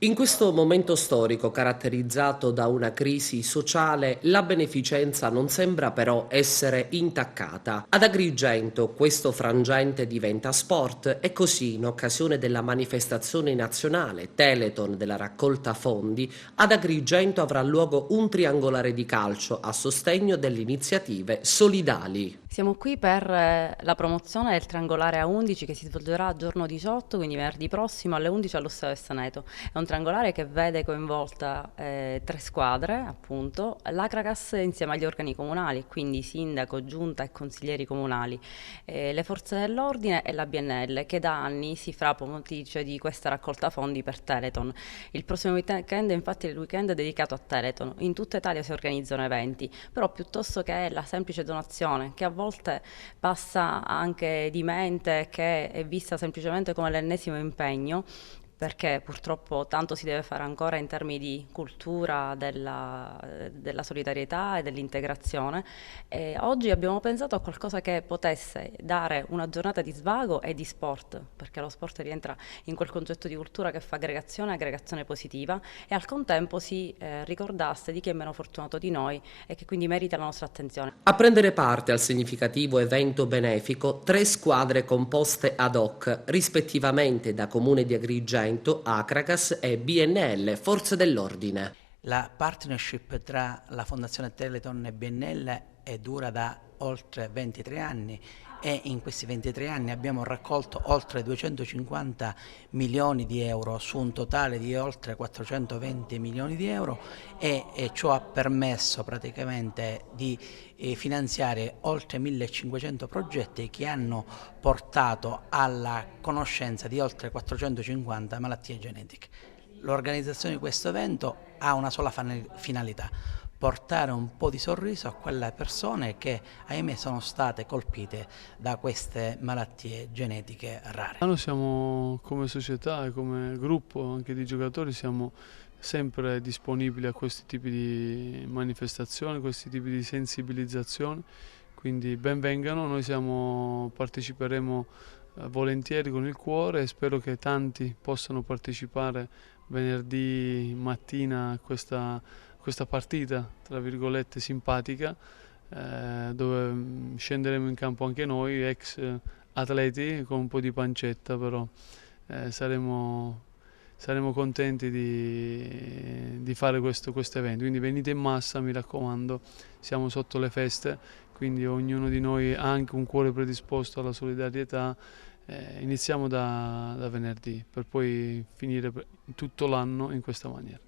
In questo momento storico caratterizzato da una crisi sociale, la beneficenza non sembra però essere intaccata. Ad Agrigento questo frangente diventa sport e così, in occasione della manifestazione nazionale Telethon della raccolta fondi, ad Agrigento avrà luogo un triangolare di calcio a sostegno delle iniziative solidali. Siamo qui per la promozione del triangolare a 11 che si svolgerà giorno 18, quindi venerdì prossimo alle 11 allo Stadio Estaneto. È un triangolare che vede coinvolta tre squadre, appunto, l'Acragas insieme agli organi comunali, quindi sindaco, giunta e consiglieri comunali, le forze dell'ordine e la BNL, che da anni si fa promotrice di questa raccolta fondi per Telethon. Il prossimo weekend, infatti, è il weekend dedicato a Telethon. In tutta Italia si organizzano eventi, però piuttosto che la semplice donazione, che a volte passa anche di mente, che è vista semplicemente come l'ennesimo impegno, perché purtroppo tanto si deve fare ancora in termini di cultura della solidarietà e dell'integrazione. E oggi abbiamo pensato a qualcosa che potesse dare una giornata di svago e di sport, perché lo sport rientra in quel concetto di cultura che fa aggregazione positiva, e al contempo si ricordasse di chi è meno fortunato di noi e che quindi merita la nostra attenzione. A prendere parte al significativo evento benefico tre squadre composte ad hoc, rispettivamente da Comune di Agrigento, Acragas e BNL, Forze dell'Ordine. La partnership tra la Fondazione Telethon e BNL dura da oltre 23 anni e in questi 23 anni abbiamo raccolto oltre 250 milioni di euro su un totale di oltre 420 milioni di euro e ciò ha permesso praticamente di finanziare oltre 1500 progetti che hanno portato alla conoscenza di oltre 450 malattie genetiche. L'organizzazione di questo evento ha una sola finalità: portare un po' di sorriso a quelle persone che, ahimè, sono state colpite da queste malattie genetiche rare. Noi siamo come società e come gruppo anche di giocatori siamo sempre disponibili a questi tipi di manifestazioni, questi tipi di sensibilizzazione, quindi ben vengano, parteciperemo volentieri con il cuore e spero che tanti possano partecipare venerdì mattina a questa partita, tra virgolette, simpatica, dove scenderemo in campo anche noi, ex atleti con un po' di pancetta, però saremo, saremo contenti di fare questo evento. Quindi venite in massa, mi raccomando, siamo sotto le feste, quindi ognuno di noi ha anche un cuore predisposto alla solidarietà. Iniziamo da venerdì per poi finire tutto l'anno in questa maniera.